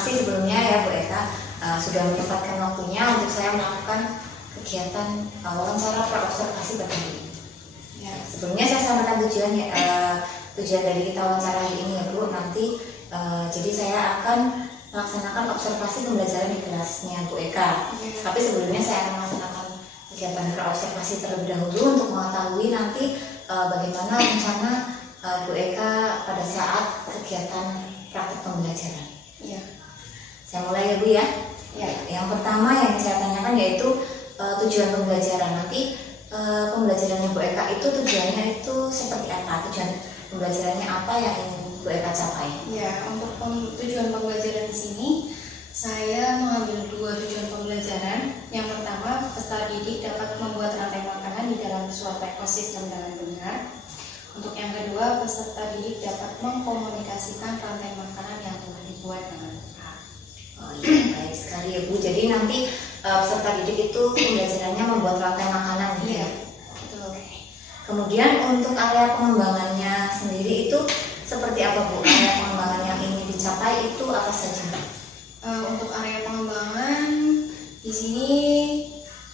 kasih sebelumnya ya Bu Eka sudah menyempatkan waktunya untuk saya melakukan kegiatan wawancara praobservasi pada hari ini. Ya, sebelumnya saya sampaikan tujuannya, tujuan dari kita wawancara hari ini ya Bu. Nanti jadi saya akan melaksanakan observasi pembelajaran di kelasnya Bu Eka. Tapi sebelumnya saya akan melaksanakan kegiatan praobservasi terlebih dahulu untuk mengetahui nanti bagaimana rencana Bu Eka pada saat kegiatan praktik pembelajaran. Ya. Saya mulai ya Bu ya. Ya. Yang pertama yang saya tanyakan yaitu tujuan pembelajaran. Nanti pembelajarannya Bu Eka itu tujuannya itu seperti apa? Tujuan pembelajarannya apa yang ingin Bu Eka capai? Ya, untuk tujuan pembelajaran di sini saya mengambil 2 tujuan pembelajaran. Yang pertama, peserta didik dapat membuat rantai makanan di dalam suatu ekosistem dengan benar. Untuk yang kedua, peserta didik dapat mengkomunikasikan rantai makanan yang telah dibuat dengan benar. Oh iya, baik sekali ya Bu. Jadi nanti peserta didik itu pembelajarannya membuat rantai makanan gitu ya? Betul. Kemudian untuk area pengembangannya sendiri itu seperti apa Bu? Area pengembangan yang ingin dicapai itu apa saja? Untuk area pengembangan di sini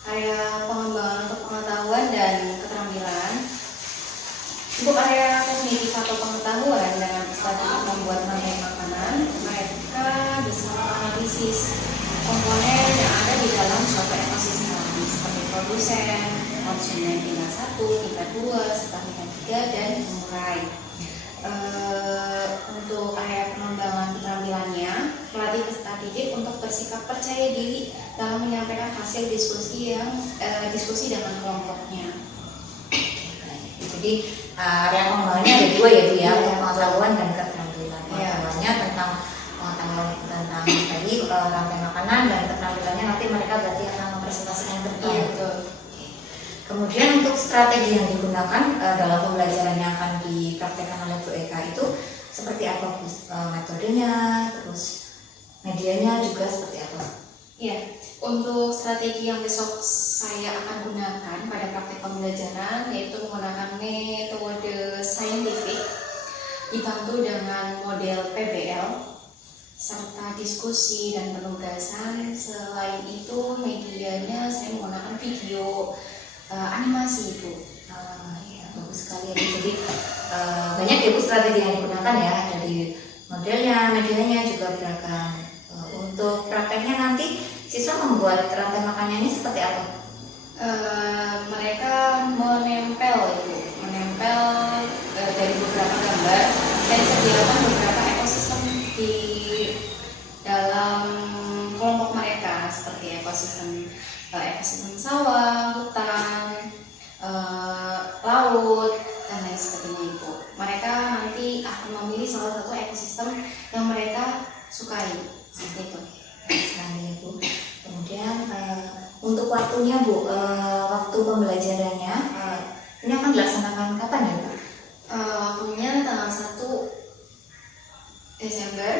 area pengembangan untuk pengetahuan dan keterampilan. Untuk area kognitif atau pengetahuan dengan peserta membuat rantai makanan, mereka bisa menganalisis komponen yang ada di dalam suatu ekosistem seperti produsen, konsumen tingkat 1, tingkat 2, serta tingkat 3 dan pengurang. Untuk area pengembangan keterampilannya, melatih peserta didik untuk bersikap percaya diri dalam menyampaikan hasil diskusi dengan kelompoknya. Jadi area pengembangannya ada 2 ya Bu ya, pengetahuan dan keterampilan. Pengetahuannya tentang pengetahuan tentang tadi rantai makanan, dan keterampilannya nanti mereka berarti akan mempresentasikan tentang. Kemudian untuk strategi yang digunakan dalam pembelajaran yang akan dipraktekkan oleh Bu Eka itu seperti apa Bu? Metodenya, terus medianya juga seperti apa? Ya, untuk strategi yang besok saya akan gunakan pada praktek pembelajaran yaitu menggunakan metode saintifik dibantu dengan model PBL serta diskusi dan penugasan. Selain itu medianya saya menggunakan video animasi Bu. Ya, bagus sekali ya Bu. Jadi banyak ya Bu strategi yang digunakan ya, dari modelnya, medianya juga beragam. Untuk prakteknya nanti siswa membuat rantai makanannya ini seperti apa? Mereka menempel dari beberapa gambar. Saya sediakan beberapa ekosistem di dalam kelompok mereka seperti ekosistem sawah, hutan, laut, dan lain sebagainya Ibu. Mereka nanti akan memilih salah satu ekosistem yang mereka sukai seperti itu. Sekali Bu. Kemudian untuk waktunya Bu, waktu pembelajarannya ini akan dilaksanakan kapan ya Bu? Waktunya tanggal 1 Desember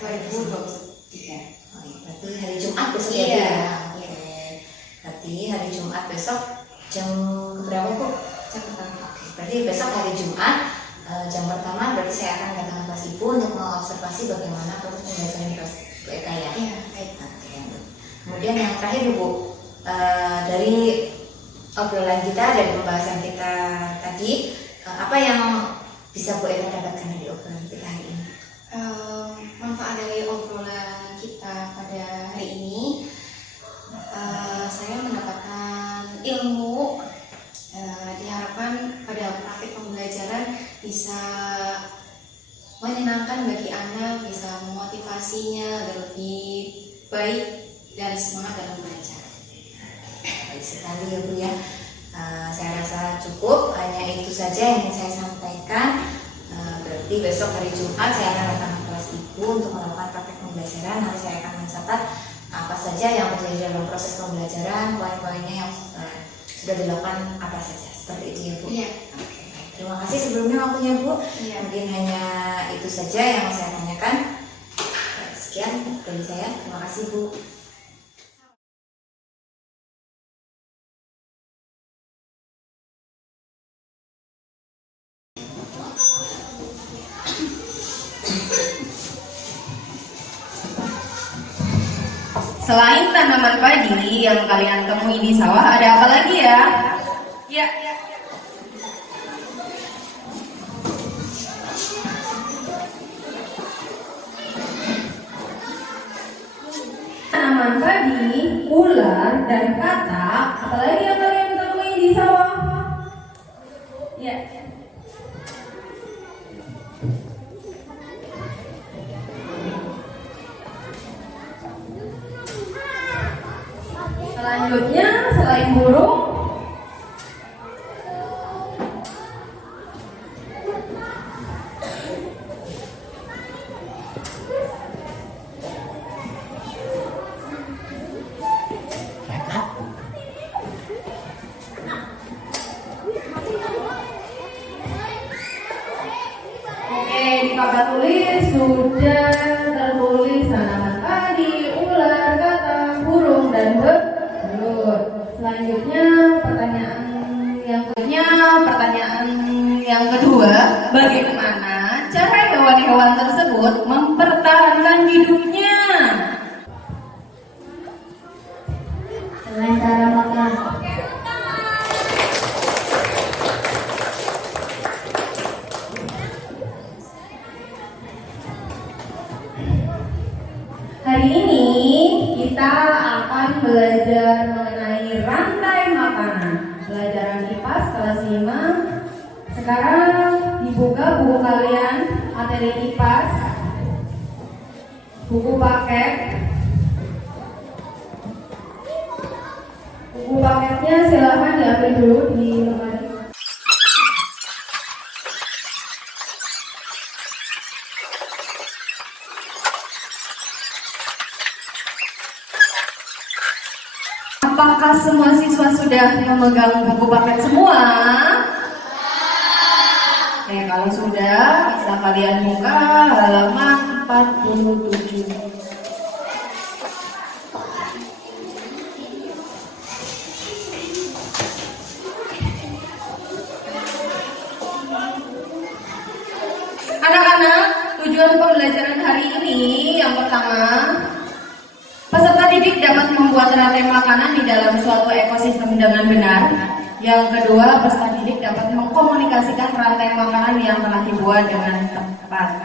2023. Berarti hari Jumat besok ya? Oke. Berarti hari Jumat besok jam berapa Bu? Jam pertama. Oke. Berarti besok hari Jumat jam pertama berarti saya akan datang ke kelas Ibu untuk mengobservasi bagaimana proses pembelajaran di kelas Bu Eka ya? Iya, baik. Oke. Kemudian yang terakhir Bu, dari obrolan kita, dari pembahasan kita tadi, apa yang bisa Bu Eka dapatkan dari obrolan kita hari ini? Manfaat dari obrolan kita pada hari ini, saya mendapatkan ilmu. Diharapkan pada praktik pembelajaran bisa menyenangkan bagi anak, bisa memotivasinya agar lebih baik dan semangat dalam belajar. Baik sekali ya Bu ya. Saya rasa cukup, hanya itu saja yang ingin saya sampaikan. Berarti besok hari Jumat saya akan datang ke kelas Ibu untuk melakukan praktek pembelajaran. Nanti saya akan mencatat apa saja yang terjadi dalam proses pembelajaran, poin-poinnya yang sudah dilakukan apa saja. Seperti itu ya Bu? Iya. Oke. Terima kasih sebelumnya waktunya Bu. Iya. Mungkin hanya itu saja yang saya tanyakan. Sekian dari saya. Terima kasih Bu. Selain tanaman padi yang kalian temui di sawah, ada apa lagi ya? Ya. Tanaman padi, ular, dan katak. Apalagi yang kalian temui di sawah? Ya. Selanjutnya, selain burung, oke, di papan tulis sudah tertulis tanaman padi, ular, katak, burung, dan belut. Selanjutnya pertanyaan yang kedua, bagaimana cara hewan-hewan tersebut mempertahankan hidupnya? Dengan cara makan. Hari ini kita akan belajar mengenai rantai makanan. Pelajaran IPAS kelas 5. Sekarang dibuka buku kalian, materi IPAS, buku paket. Buku paketnya silahkan diambil dulu di lemari. Apakah semua siswa sudah memegang buku paket semua? Oke, kalau sudah, bisa kalian buka halaman 47. Anak-anak, tujuan pembelajaran hari ini yang pertama, peserta didik dapat membuat rantai makanan di dalam suatu ekosistem dengan benar. Yang kedua, peserta didik dapat mengkomunikasikan rantai makanan yang telah dibuat dengan tepat.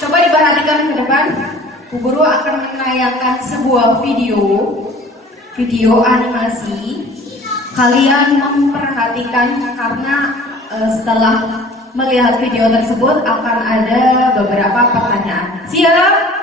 Coba diperhatikan ke depan. Bu Guru akan menayangkan sebuah video animasi. Kalian memperhatikan karena setelah melihat video tersebut akan ada beberapa pertanyaan. Siap?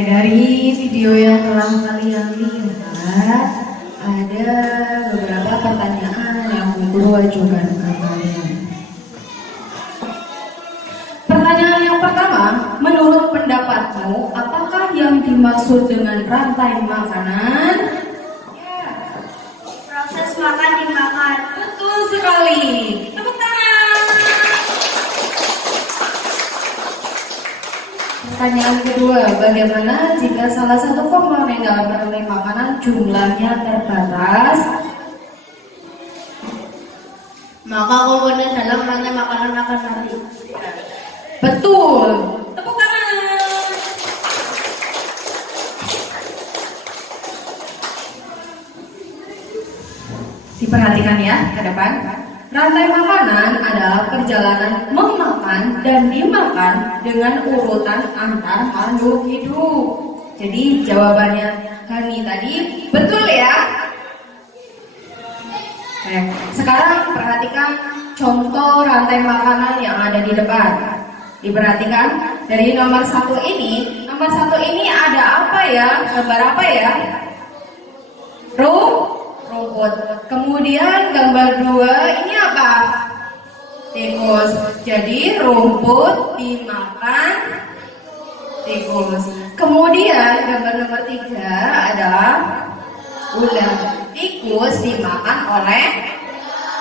dari video yang telah kalian lihat, ada beberapa pertanyaan yang guru ajukan ke kalian. Pertanyaan yang pertama, menurut pendapatmu, apakah yang dimaksud dengan rantai makanan? Proses makan dimakan. Betul sekali. Tepuk tangan. Pertanyaan kedua, bagaimana jika salah satu komponen dalam rantai makanan jumlahnya terbatas? Maka komponen dalam rantai makanan akan mati. Betul. Tepuk tangan. Diperhatikan ya ke depan. Rantai makanan adalah perjalanan memakan dan dimakan dengan urutan antar makhluk hidup. Jadi jawabannya Hani tadi betul ya. Sekarang perhatikan contoh rantai makanan yang ada di depan. Diperhatikan dari nomor 1 ini. Nomor 1 ini ada apa ya? Gambar apa ya? Rumput. Kemudian gambar 2 ini apa? Tikus. Jadi rumput dimakan tikus. Kemudian gambar nomor 3 adalah ular. Tikus dimakan oleh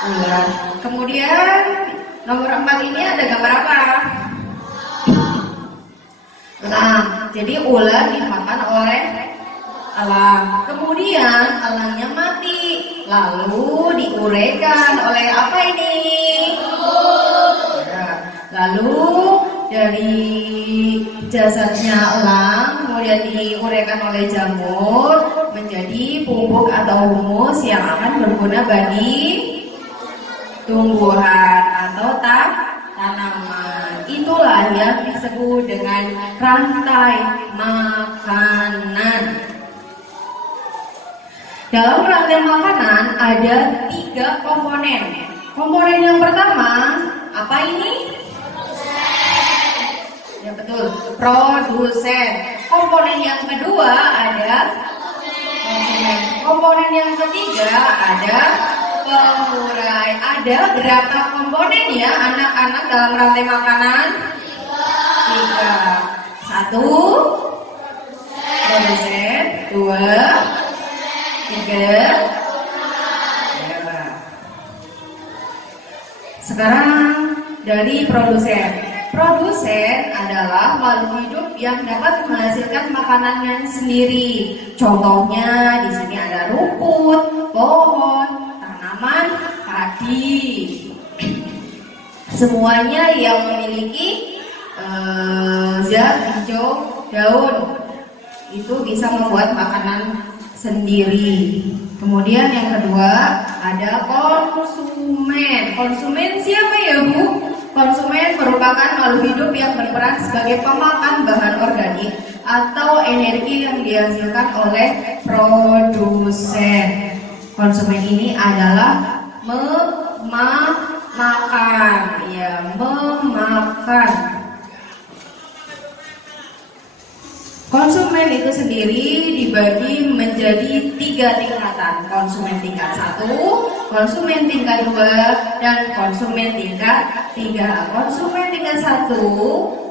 ular. Kemudian nomor 4 ini ada gambar apa? Elang. Jadi ular dimakan oleh elang. Kemudian elangnya mati. Lalu diuraikan oleh apa ini? Lalu dari jasadnya elang kemudian diuraikan oleh jamur menjadi pupuk atau humus yang akan berguna bagi tumbuhan atau tanaman. Itulah yang disebut dengan rantai makanan. Dalam rantai makanan ada 3 komponen. Komponen yang pertama, apa ini? Ya betul, produsen. Komponen yang kedua ada konsumen. Komponen yang ketiga ada pengurai. Ada berapa komponen ya anak-anak dalam rantai makanan? 3. 1 produsen, 2 3. Sekarang dari produsen. Produsen adalah makhluk hidup yang dapat menghasilkan makanannya sendiri. Contohnya di sini ada rumput, pohon, tanaman, padi. Semuanya yang memiliki zat hijau daun itu bisa membuat makanan sendiri. Kemudian yang kedua ada konsumen. Konsumen siapa ya Bu? Konsumen merupakan makhluk hidup yang berperan sebagai pemakan bahan organik atau energi yang dihasilkan oleh produsen. Konsumen ini adalah memakan, ya memakan. Konsumen itu sendiri dibagi menjadi 3 tingkatan. Konsumen tingkat 1, konsumen tingkat 2, dan konsumen tingkat 3. Konsumen tingkat 1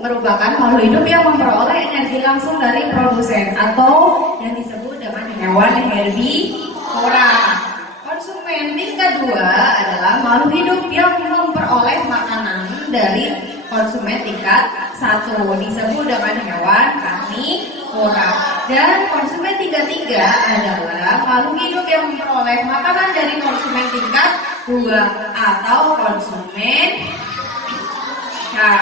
merupakan makhluk hidup yang memperoleh energi langsung dari produsen atau yang disebut dengan hewan herbivora. Konsumen tingkat 2 adalah makhluk hidup yang memperoleh makanan dari konsumen tingkat 1, disebut dengan hewan karnivora. Dan konsumen tingkat 3 adalah makhluk hidup yang memperoleh makanan dari konsumen tingkat 2 atau konsumen. Nah,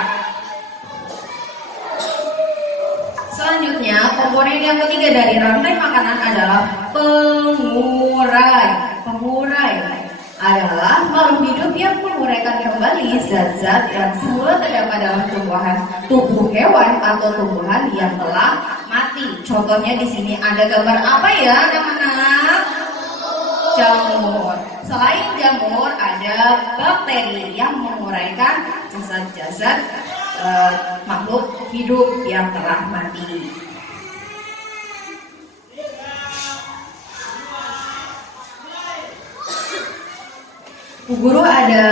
selanjutnya komponen yang ketiga dari rantai makanan adalah pengurai. Pengurai adalah makhluk hidup yang menguraikan kembali zat-zat yang semula terdapat dalam tubuh hewan atau tumbuhan yang telah mati. Contohnya di sini ada gambar apa ya anak-anak? Jamur. Selain jamur ada bakteri yang menguraikan jasad-jasad makhluk hidup yang telah mati. Bu Guru ada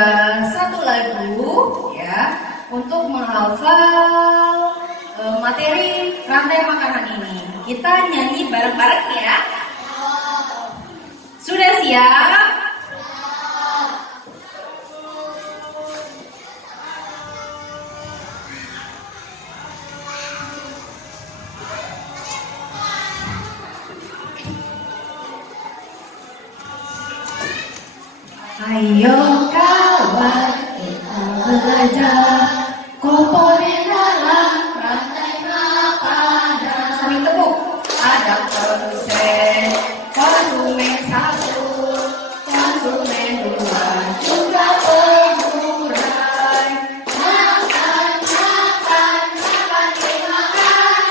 satu lagu ya untuk menghafal materi rantai makanan ini. Kita nyanyi bareng-bareng ya. Sudah siap? Ayo kawan, kita belajar komponen dalam rantai makanan. Sambil tepuk. Ada produsen, konsumen satu, konsumen dua, juga pengurai. Makan, makan, makan, dimakan.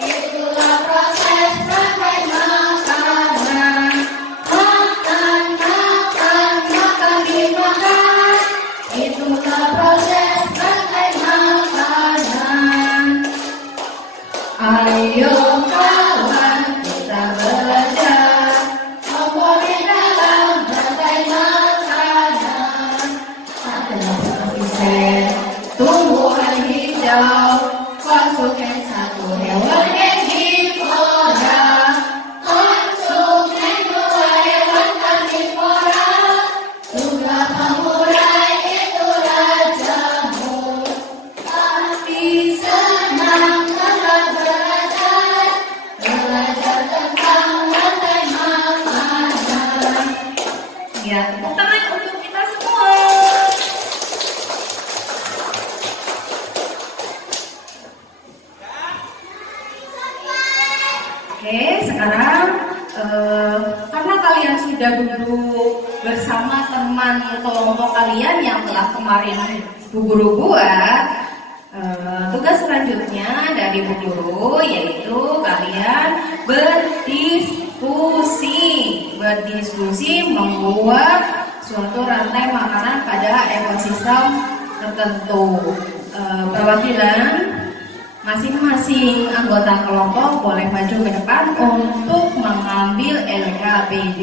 Itulah proses rantai makanan. Makan, makan, makan, dimakan. Itulah proses rantai makanan. Ayo kawan, kita belajar komponen dalam rantai makanan. Ada produsen, tumbuhan hijau, konsumen satu, hewan karnivora, konsumen dua, hewan karnivora, juga pengurai, itulah jamur. Tapi senang telah belajar tentang rantai makanan. Ya, tepuk tangan untuk kita semua. Oke, sekarang karena kalian sudah duduk bersama teman kelompok kalian yang telah kemarin Bu Guru buat, tugas selanjutnya dari Bu Guru yaitu kalian berdiskusi membuat suatu rantai makanan pada ekosistem tertentu. Perwakilan masing-masing anggota kelompok boleh maju ke depan untuk mengambil LKPD.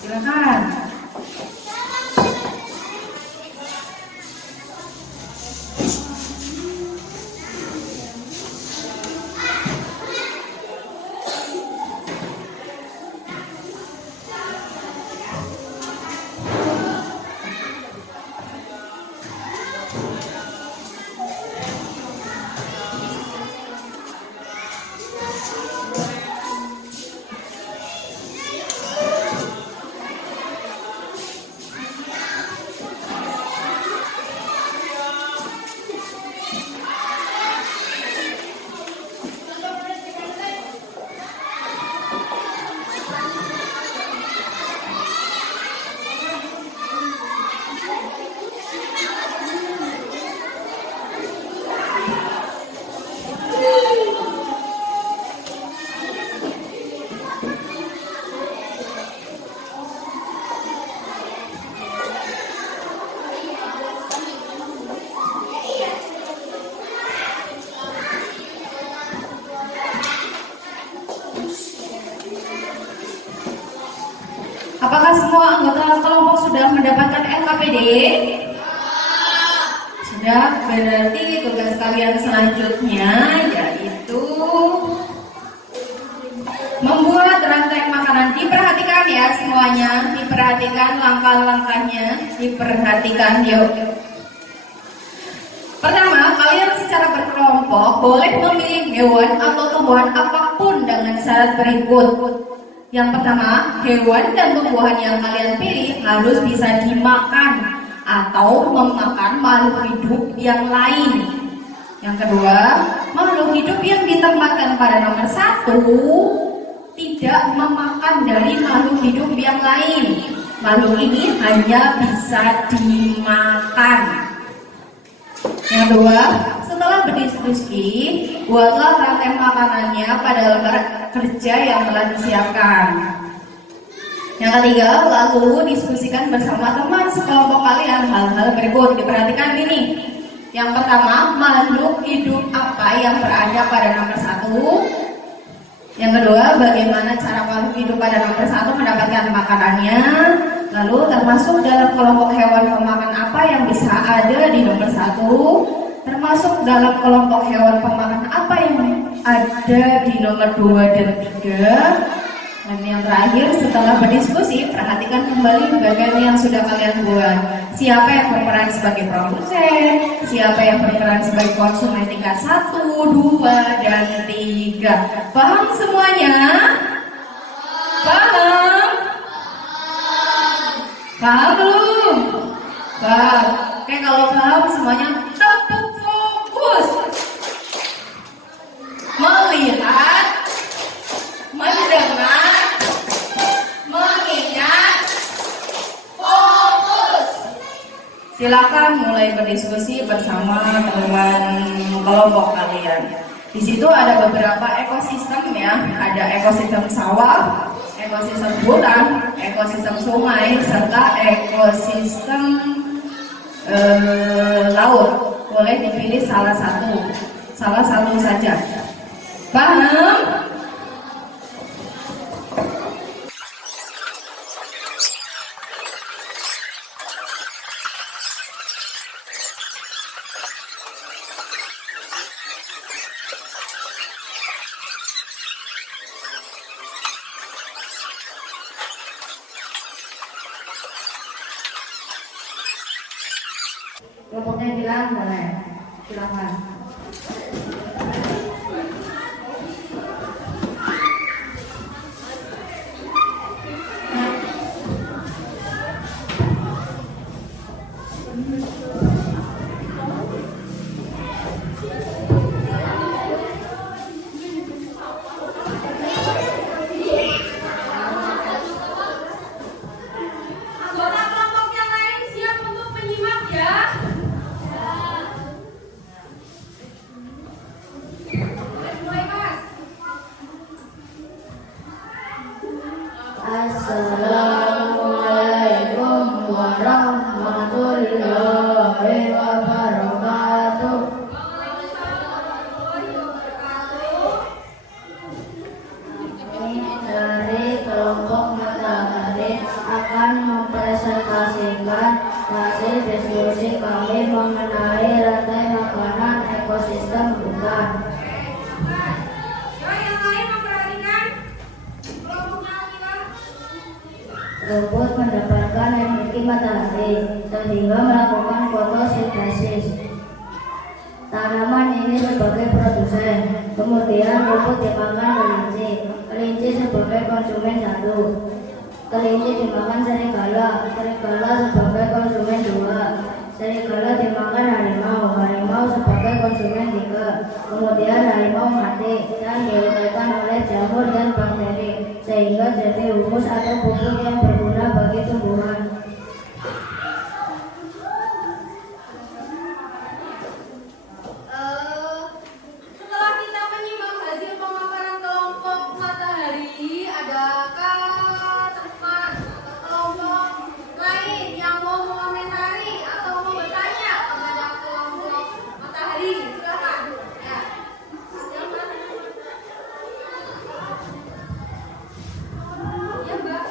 Silakan. Apakah semua anggota kelompok sudah mendapatkan LKPD? Sudah, berarti tugas kalian selanjutnya yaitu membuat rantai makanan. Diperhatikan ya semuanya, diperhatikan langkah-langkahnya, diperhatikan yuk. Pertama, kalian secara berkelompok boleh memilih hewan atau tumbuhan apapun dengan syarat berikut. Yang pertama, hewan dan tumbuhan yang kalian pilih harus bisa dimakan atau memakan makhluk hidup yang lain. Yang kedua, makhluk hidup yang ditempatkan pada nomor 1 tidak memakan dari makhluk hidup yang lain. Makhluk ini hanya bisa dimakan. Yang kedua, setelah berdiskusi, buatlah rantai makanannya pada lembar kerja yang telah disiapkan. Yang ketiga, lalu diskusikan bersama teman sekelompok kalian hal-hal berikut. Diperhatikan ini. Yang pertama, makhluk hidup apa yang berada pada nomor 1? Yang kedua, bagaimana cara makhluk hidup pada nomor 1 mendapatkan makanannya? Lalu termasuk dalam kelompok hewan pemakan apa yang bisa ada di nomor 1? Termasuk dalam kelompok hewan pemakan apa yang ada di nomor 2 dan 3? Dan yang terakhir, setelah berdiskusi, perhatikan kembali bagian yang sudah kalian buat. Siapa yang berperan sebagai produsen, siapa yang berperan sebagai konsumen tingkat 1, 2, dan 3. Paham semuanya? Paham? Paham belum? Paham. Oke, kalau paham semuanya tepuk fokus. Melihat, mendengar, mengingat, fokus. Silakan mulai berdiskusi bersama teman kelompok kalian. Di situ ada beberapa ekosistem ya, ada ekosistem sawah, ekosistem hutan, ekosistem sungai, serta ekosistem laut. Boleh dipilih salah satu saja. Paham? Kelompoknya bilang boleh, silakan. Anggota kelompok yang lain siap untuk menyimak ya. Mulai Mas. Assalamualaikum warahmatullahi wabarakatuh. Ini dari kelompok matahari akan mempresentasikan hasil diskusi kami mengenai rantai makanan ekosistem hutan. Yang lain memperhatikan kelompoknya kita. Rumput mendapatkan energi matahari sehingga melakukan fotosintesis. Tanaman ini sebagai produsen, kemudian rumput dimakan kelinci. Kelinci sebagai konsumen 1. Kelinci dimakan serigala. Serigala sebagai konsumen 2. Serigala dimakan harimau. Harimau sebagai konsumen 3. Kemudian harimau mati dan diuraikan oleh jamur dan bakteri sehingga jadi humus atau pupuk yang berguna bagi tumbuhan. Setelah kita menyimak hasil pemaparan kelompok matahari, adakah teman kelompok lain yang mau mengomentari atau mau bertanya kepada kelompok matahari? Silakan. Ya. Silakan. Ya, Mbak.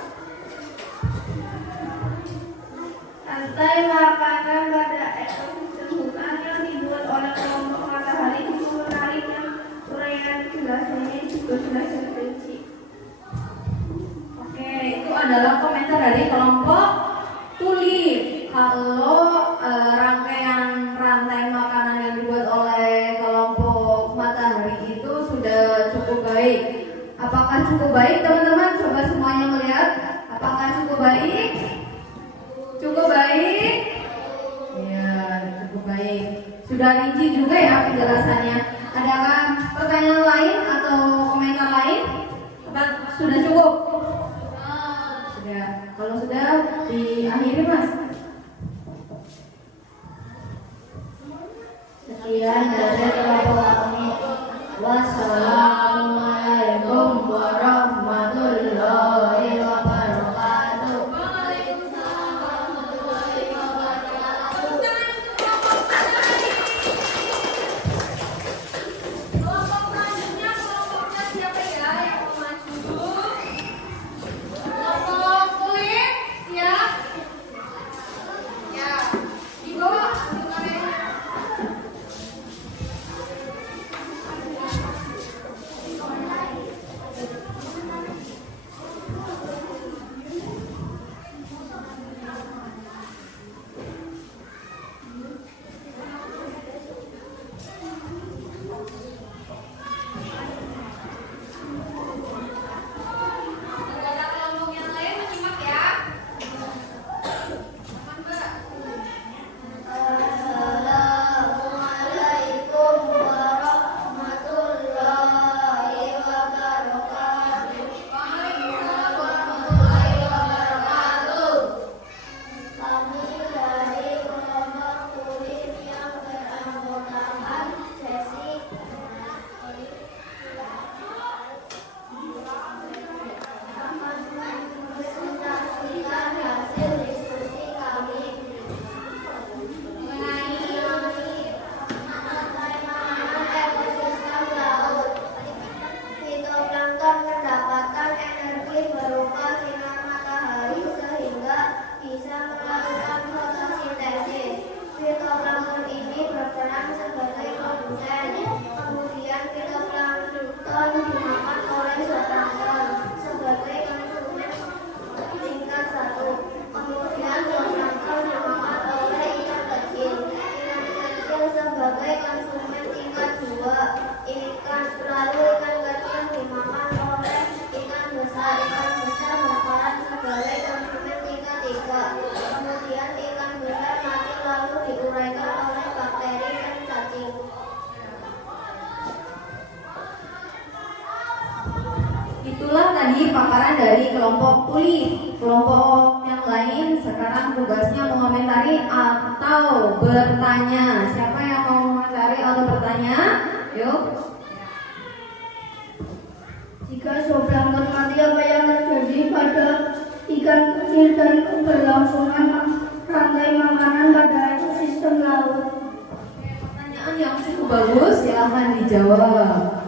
Rantai makanan pada ekosistem hutan yang dibuat oleh kelompok matahari itu menarik yang uraian penjelasannya juga sudah terperinci. Oke, itu adalah komentar dari kelompok tulip. Kalau rangkaian rantai makanan yang dibuat oleh kelompok matahari itu sudah cukup baik. Apakah cukup baik, teman-teman? Coba semuanya melihat. Apakah cukup baik? Cukup baik? Ya, cukup baik. Sudah rinci juga ya penjelasannya. Adakah pertanyaan lain atau komentar lain? Apa sudah cukup? Sudah. Kalau sudah, diakhiri Mas. Sekian dari kelompok kami. Wassalamualaikum warahmatullahi wabarakatuh. Kelompok selanjutnya kelompoknya siapa ya yang mau maju? Kelompok kulit siap. kelompok tulis. Kelompok yang lain sekarang tugasnya mengomentari atau bertanya. Siapa yang mau mengomentari atau bertanya? Yuk. Jika zooplankton mati, apa yang terjadi pada ikan kecil dan keberlangsungan rantai makanan pada ekosistem laut? Pertanyaan yang cukup bagus, silahkan dijawab.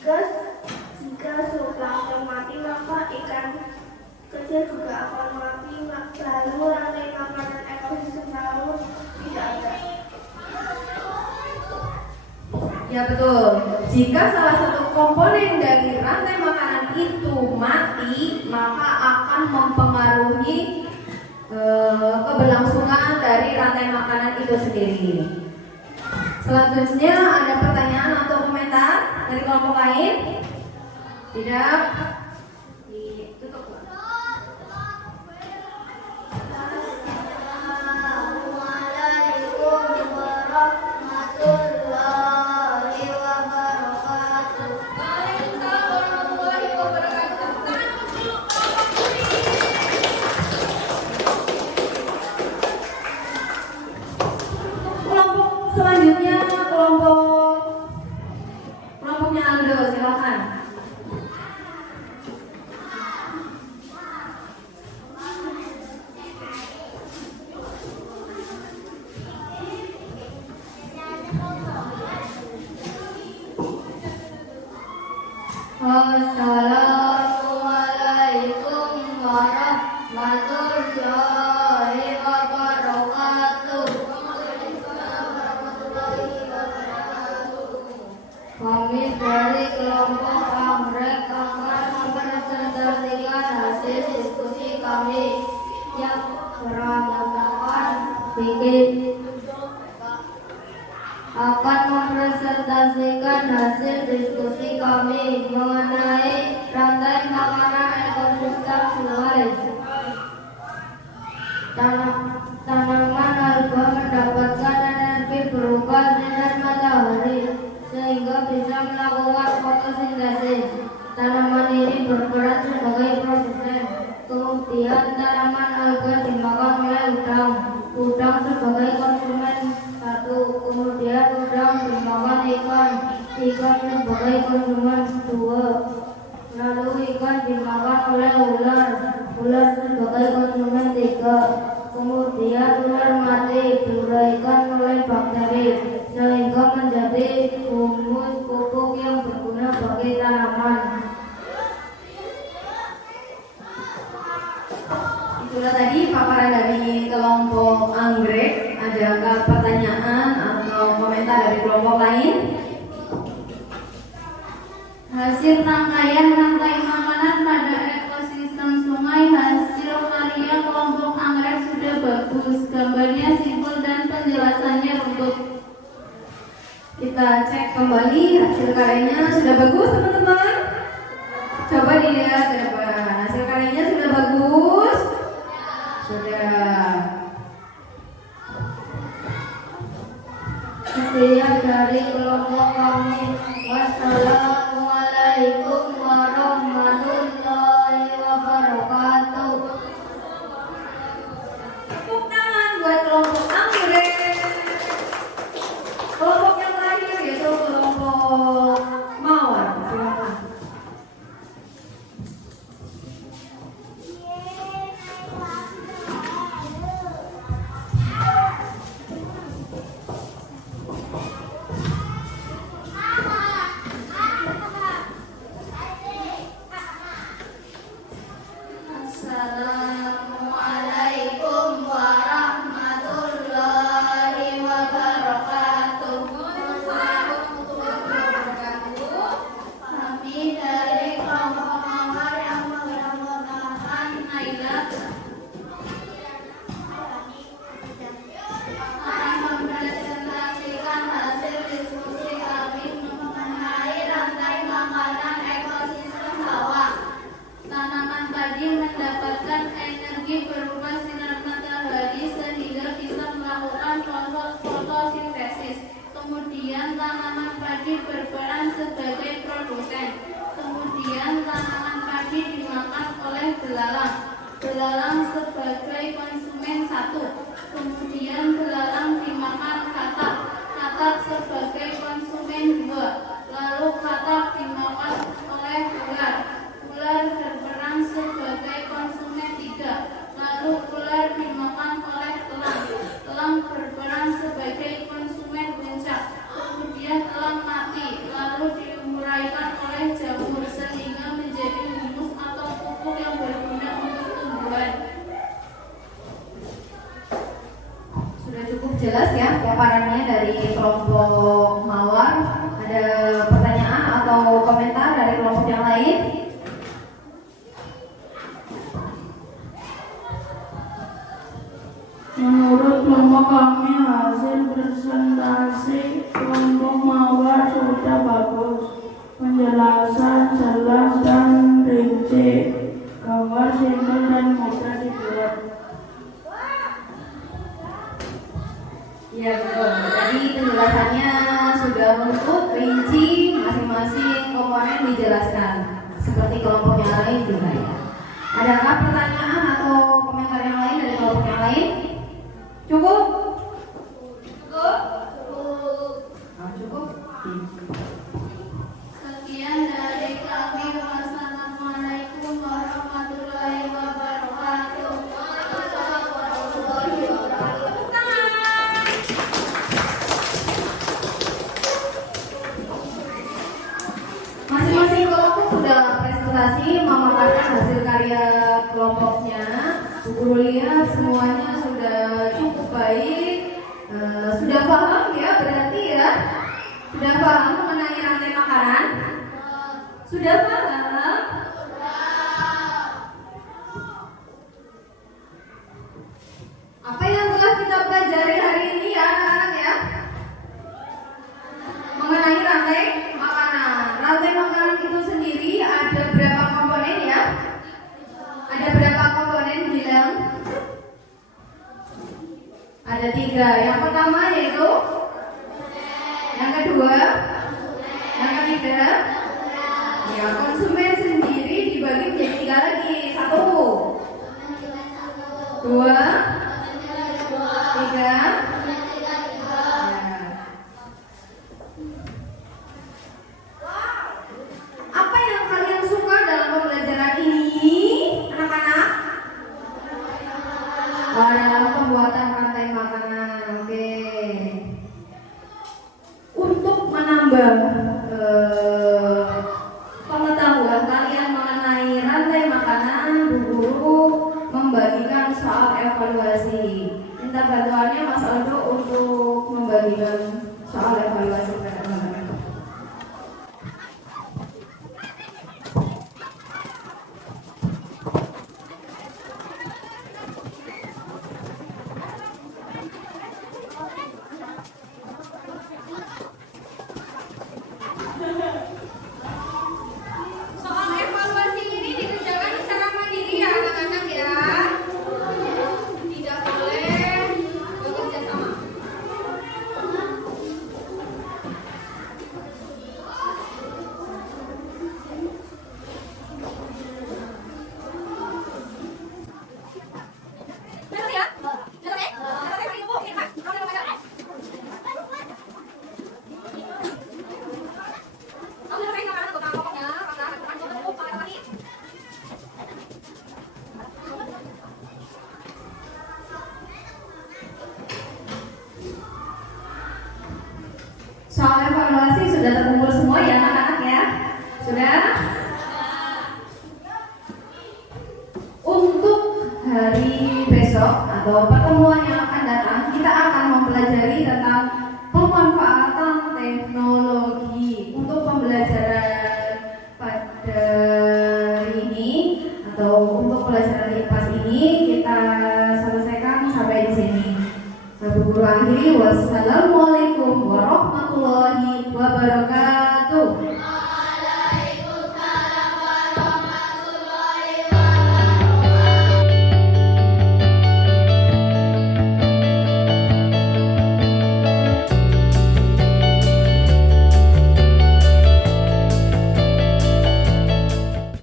Jika zooplankton mati, maka ikan kecil juga akan mati. Lalu rantai makanan ekosistem laut tidak ada. Ya betul. Jika salah satu komponen dari rantai makanan itu mati, maka akan mempengaruhi keberlangsungan dari rantai makanan itu sendiri. Selanjutnya ada pertanyaan atau komentar dari kelompok lain? Tidak? Ditutup. Assalamualaikum warahmatullahi wabarakatuh. Kelompok selanjutnya kelompoknya Aldo, silakan. Assalamualaikum warahmatullahi wabarakatuh. Kami dari kelompok Anggrek akan mempresentasikan hasil diskusi kami yang berantakan akan mempresentasikan hasil diskusi kami mengenai rantai makanan ekosistem sungai. Tanaman alga mendapatkan energi berupa sinar matahari sehingga bisa melakukan fotosintesis. Tanaman ini berperan sebagai produsen. Kemudian tanaman alga dimakan oleh udang. Udang sebagai konsumen satu. Kemudian udang dimakan ikan. Ikan sebagai konsumen dua. Lalu ikan dimakan oleh ular. Ular sebagai konsumen tiga. Kemudian ular mati diuraikan oleh bakteri sehingga menjadi humus pupuk yang berguna bagi tanaman. Itulah tadi paparan dari kelompok Anggrek. Adakah pertanyaan atau komentar dari kelompok lain? Hasil rangkaian rantai makanan pada ekosistem sungai hasil karya kelompok Anggrek sudah bagus. Gambarnya simpel dan penjelasannya runtut. Kita cek kembali hasil karyanya sudah bagus teman-teman. Coba dilihat ke depan. Hasil karyanya sudah bagus. Sudah. Sekian dari kelompok kami. Wassalamualaikum warahmatullahi wabarakatuh. Tepuk tangan buat kelompok Anggrek. Kelompok yang terakhir yaitu kelompok Mawar. Silakan. Belalang sebagai konsumen 1. Kemudian belalang dimakan katak. Katak sebagai konsumen 2. Lalu katak dimakan oleh ular. Ular berperan sebagai konsumen 3. Lalu ular dimakan oleh elang. Elang berperan sebagai konsumen puncak. Kemudian elang mati, lalu diuraikan oleh jamur sehingga menjadi humus atau pupuk yang berguna untuk tumbuhan. Sudah cukup jelas ya paparannya dari kelompok Mawar. Ada pertanyaan atau komentar dari kelompok yang lain? Menurut kelompok kami, hasil presentasi kelompok Mawar sudah bagus. Penjelasan jelas dan rinci, gambar simpel dan mudah dibuat. Iya betul. Tadi penjelasannya sudah lengkap, rinci, masing-masing komponen dijelaskan. Seperti kelompok yang lain juga ya. Adakah pertanyaan atau komentar yang lain dari kelompok yang lain? Cukup? Cukup? Cukup. Sekian dari kami. Wassalamualaikum warahmatullahi wabarakatuh. Masing-masing kelompok sudah presentasi memaparkan hasil karya kelompoknya. Syukur lihat semuanya sudah cukup baik. Sudah paham ya berarti ya? Sudah paham mengenai rantai makanan? Sudah paham? Apa yang telah kita pelajari hari ini ya anak-anak ya? Mengenai rantai makanan. Rantai makanan itu sendiri ada berapa komponen ya? Ada berapa komponen bilang? Ada 3. Yang pertama yaitu, yang kedua, yang ketiga, ya konsumen sendiri dibagi menjadi 3 lagi. 1, 2, 3. Apa yang kalian suka dalam pembelajaran ini, anak-anak? Dalam pembuatan rantai makanan. Oke. Untuk menambah pengetahuan kalian mengenai rantai makanan, Bu Guru membagikan soal evaluasi. Minta bantuannya Mas Aldo untuk membagikan soal evaluasi kepada teman-teman. Soal evaluasi ini dikerjakan secara mandiri ya anak-anak ya. Tidak boleh bekerja sama. Betul ya? Betul ya? Betul ya? Bu, Kak. Kamu mau belajar? Kamu udah pegang mana tukang pokoknya, karena tukang pokok pakai lagi. Soal evaluasi sudah terkumpul semua ya anak-anak ya? Sudah? Untuk hari besok atau pertemuan yang akan datang, kita akan mempelajari tentang pemanfaatan teknologi. Untuk pembelajaran pada hari ini atau untuk pelajaran IPAS ini kita selesaikan sampai di sini. Bu Guru akhiri, wassalamualaikum warahmatullahi wabarakatuh.